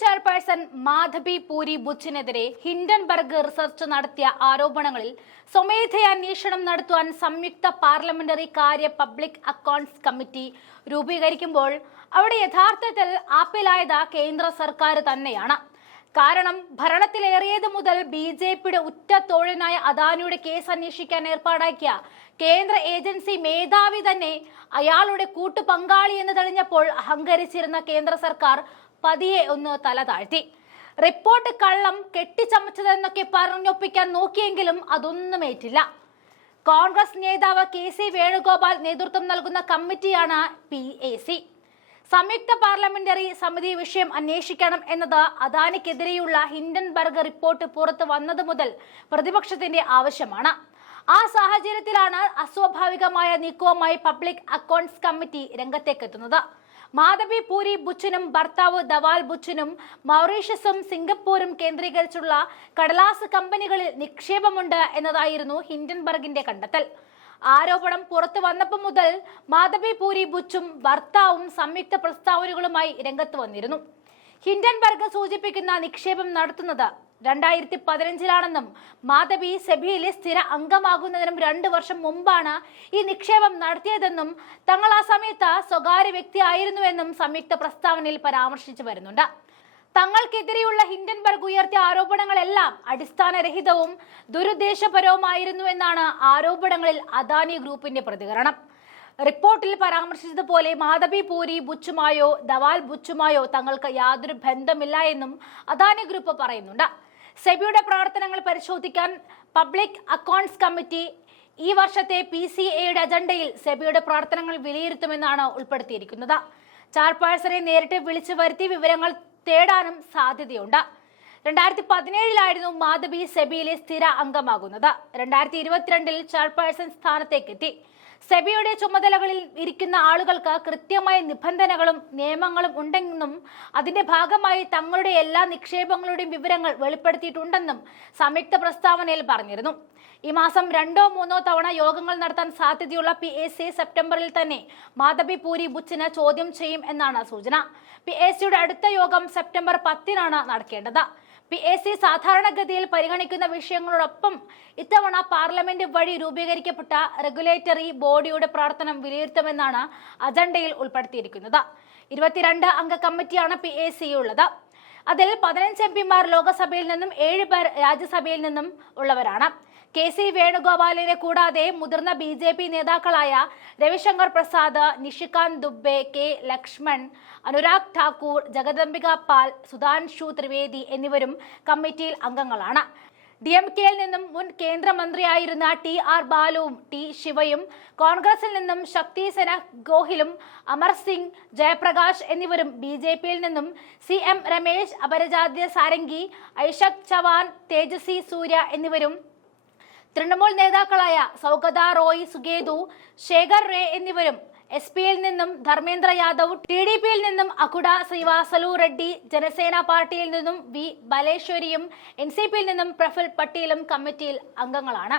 Chairperson Madhabi Puri ബുച്ചിനെതിരെ Hindenburg research നടത്തിയ ആരോപണങ്ങളിൽ സ്വമേധയ അന്വേഷണം നടത്തുവാൻ സംയുക്ത പാർലമെന്ററി കാര്യ പബ്ലിക് അക്കൗണ്ട്സ് കമ്മിറ്റി രൂപീകരിക്കുമ്പോൾ അവിടെ യഥാർത്ഥത്തിൽ ആപ്പിലായത് കേന്ദ്ര സർക്കാർ തന്നെയാണ്. കാരണം ഭരണത്തിലേറിയത് മുതൽ ബി ജെ പിയുടെ ഉറ്റ തോഴനായ അദാനിയുടെ കേസ് അന്വേഷിക്കാൻ ഏർപ്പാടാക്കിയ കേന്ദ്ര ഏജൻസി മേധാവി തന്നെ അയാളുടെ കൂട്ടുപങ്കാളി എന്ന് തെളിഞ്ഞപ്പോൾ അഹങ്കരിച്ചിരുന്ന കേന്ദ്ര സർക്കാർ പതിയെ ഒന്ന് തല താഴ്ത്തി. റിപ്പോർട്ട് കള്ളം കെട്ടിച്ചമച്ചതെന്നൊക്കെ പറഞ്ഞൊപ്പിക്കാൻ നോക്കിയെങ്കിലും അതൊന്നും ഏറ്റില്ല. കോൺഗ്രസ് നേതാവ് കെ സി വേണുഗോപാൽ നേതൃത്വം നൽകുന്ന കമ്മിറ്റിയാണ് പി എ സി. സംയുക്ത പാർലമെന്ററി സമിതി വിഷയം അന്വേഷിക്കണം എന്നത് അദാനിക്കെതിരെയുള്ള ഹിൻഡൻബർഗ് റിപ്പോർട്ട് പുറത്തു വന്നത് മുതൽ പ്രതിപക്ഷത്തിന്റെ ആവശ്യമാണ്. ആ സാഹചര്യത്തിലാണ് അസ്വാഭാവികമായ നീക്കവുമായി പബ്ലിക് അക്കൗണ്ട്സ് കമ്മിറ്റി രംഗത്തേക്കെത്തുന്നത്. മാധവി പൂരി ബുച്ചനും ഭർത്താവ് ദവാൽ ബുച്ചനും മൗറീഷ്യസും സിംഗപ്പൂരും കേന്ദ്രീകരിച്ചുള്ള കടലാസ് കമ്പനികളിൽ നിക്ഷേപമുണ്ട് എന്നതായിരുന്നു ഹിൻഡൻബർഗിന്റെ കണ്ടെത്തൽ. ആരോപണം പുറത്തു വന്നപ്പോൾ മുതൽ മാധവി പൂരി ബുച്ചും ഭർത്താവും സംയുക്ത പ്രസ്താവനകളുമായി രംഗത്ത് വന്നിരുന്നു. ഹിൻഡൻബർഗ് സൂചിപ്പിക്കുന്ന നിക്ഷേപം നടത്തുന്നത് രണ്ടായിരത്തി പതിനഞ്ചിലാണെന്നും മാധവി സെബിയിലെ സ്ഥിര അംഗമാകുന്നതിനും രണ്ടു വർഷം മുമ്പാണ് ഈ നിക്ഷേപം നടത്തിയതെന്നും തങ്ങൾ ആ സമയത്ത് സ്വകാര്യ വ്യക്തിയായിരുന്നുവെന്നും സംയുക്ത പ്രസ്താവനയിൽ പരാമർശിച്ചു വരുന്നുണ്ട്. തങ്ങൾക്കെതിരെയുള്ള ഹിൻഡൻബർഗ് ഉയർത്തിയ ആരോപണങ്ങളെല്ലാം അടിസ്ഥാനരഹിതവും ദുരുദ്ദേശപരവുമായിരുന്നു എന്നാണ് ആരോപണങ്ങളിൽ അദാനി ഗ്രൂപ്പിന്റെ പ്രതികരണം. റിപ്പോർട്ടിൽ പരാമർശിച്ചതുപോലെ മാധവി പൂരി ബുച്ചുമായോ ദവാൽ ബുച്ചുമായോ തങ്ങൾക്ക് യാതൊരു ബന്ധമില്ല എന്നും അദാനി ഗ്രൂപ്പ് പറയുന്നുണ്ട്. സെബിയുടെ പ്രവർത്തനങ്ങൾ പരിശോധിക്കാൻ പബ്ലിക് അക്കൗണ്ട്സ് കമ്മിറ്റി ഈ വർഷത്തെ പി സി എയുടെ അജണ്ടയിൽ സെബിയുടെ പ്രവർത്തനങ്ങൾ വിലയിരുത്തുമെന്നാണ് ഉൾപ്പെടുത്തിയിരിക്കുന്നത്. ചാർപ്പാഴ്സറെ നേരിട്ട് വിളിച്ചു വരുത്തി വിവരങ്ങൾ തേടാനും സാധ്യതയുണ്ട്. രണ്ടായിരത്തി പതിനേഴിലായിരുന്നു മാധവി സെബിയിലെ സ്ഥിര അംഗമാകുന്നത്. രണ്ടായിരത്തി ഇരുപത്തിരണ്ടിൽ ചെയർപേഴ്സൺ സ്ഥാനത്തേക്ക് എത്തി സെബിയുടെ ചുമതലകളിൽ ഇരിക്കുന്ന ആളുകൾക്ക് കൃത്യമായ നിബന്ധനകളും നിയമങ്ങളും ഉണ്ടെന്നും അതിന്റെ ഭാഗമായി തങ്ങളുടെ എല്ലാ നിക്ഷേപങ്ങളുടെയും വിവരങ്ങൾ വെളിപ്പെടുത്തിയിട്ടുണ്ടെന്നും സംയുക്ത പ്രസ്താവനയിൽ പറഞ്ഞിരുന്നു. ഈ മാസം രണ്ടോ മൂന്നോ തവണ യോഗങ്ങൾ നടത്താൻ സാധ്യതയുള്ള പി എസ് സി സെപ്റ്റംബറിൽ തന്നെ മാധബി പൂരി ബുച്ചിന് ചോദ്യം ചെയ്യും എന്നാണ് സൂചന. പി എസ് സിയുടെ അടുത്ത യോഗം സെപ്റ്റംബർ പത്തിനാണ് നടക്കേണ്ടത്. പി എ സി സാധാരണഗതിയിൽ പരിഗണിക്കുന്ന വിഷയങ്ങളോടൊപ്പം ഇത്തവണ പാർലമെന്റ് വഴി രൂപീകരിക്കപ്പെട്ട റെഗുലേറ്ററി ബോഡിയുടെ പ്രവർത്തനം വിലയിരുത്തുമെന്നാണ് അജണ്ടയിൽ ഉൾപ്പെടുത്തിയിരിക്കുന്നത്. ഇരുപത്തിരണ്ട് അംഗ കമ്മിറ്റിയാണ് പി എ സി ഉള്ളത് അതിൽ പതിനഞ്ച് എം പിമാർ ലോക്സഭയിൽ നിന്നും ഏഴ് പേർ രാജ്യസഭയിൽ നിന്നും ഉള്ളവരാണ്. കെ സി വേണുഗോപാലിനെ കൂടാതെ മുതിർന്ന ബി ജെ പി നേതാക്കളായ രവിശങ്കർ പ്രസാദ് നിഷികാന്ത് ദുബെ കെ ലക്ഷ്മൺ അനുരാഗ് ഠാക്കൂർ ജഗദംബിക പാൽ സുധാൻഷു ത്രിവേദി എന്നിവരും കമ്മിറ്റിയിൽ അംഗങ്ങളാണ്. ഡി എം കെയിൽ നിന്നും മുൻ കേന്ദ്രമന്ത്രിയായിരുന്ന ടി ആർ ബാലുവും ടി ശിവയും കോൺഗ്രസിൽ നിന്നും ശക്തി സെന ഗോഹിലും അമർ സിംഗ് ജയപ്രകാശ് എന്നിവരും ബി ജെ പിയിൽ നിന്നും സി എം രമേശ് അപരജാദ്യ സാരംഗി ഐഷക് ചവാൻ തേജസ്വി സൂര്യ എന്നിവരും തൃണമൂൽ നേതാക്കളായ സൗഗത റോയ് സുഗേതു ശേഖർ റേ എന്നിവരും എസ് പിയിൽ നിന്നും ധർമ്മേന്ദ്ര യാദവ് ടി ഡി പിയിൽ നിന്നും അകുഡ ശ്രീവാസലു റെഡ്ഡി ജനസേന പാർട്ടിയിൽ നിന്നും വി ബലേശ്വരിയും എൻ സി പിയിൽ നിന്നും പ്രഫുൽ പട്ടേലും കമ്മിറ്റിയിൽ അംഗങ്ങളാണ്.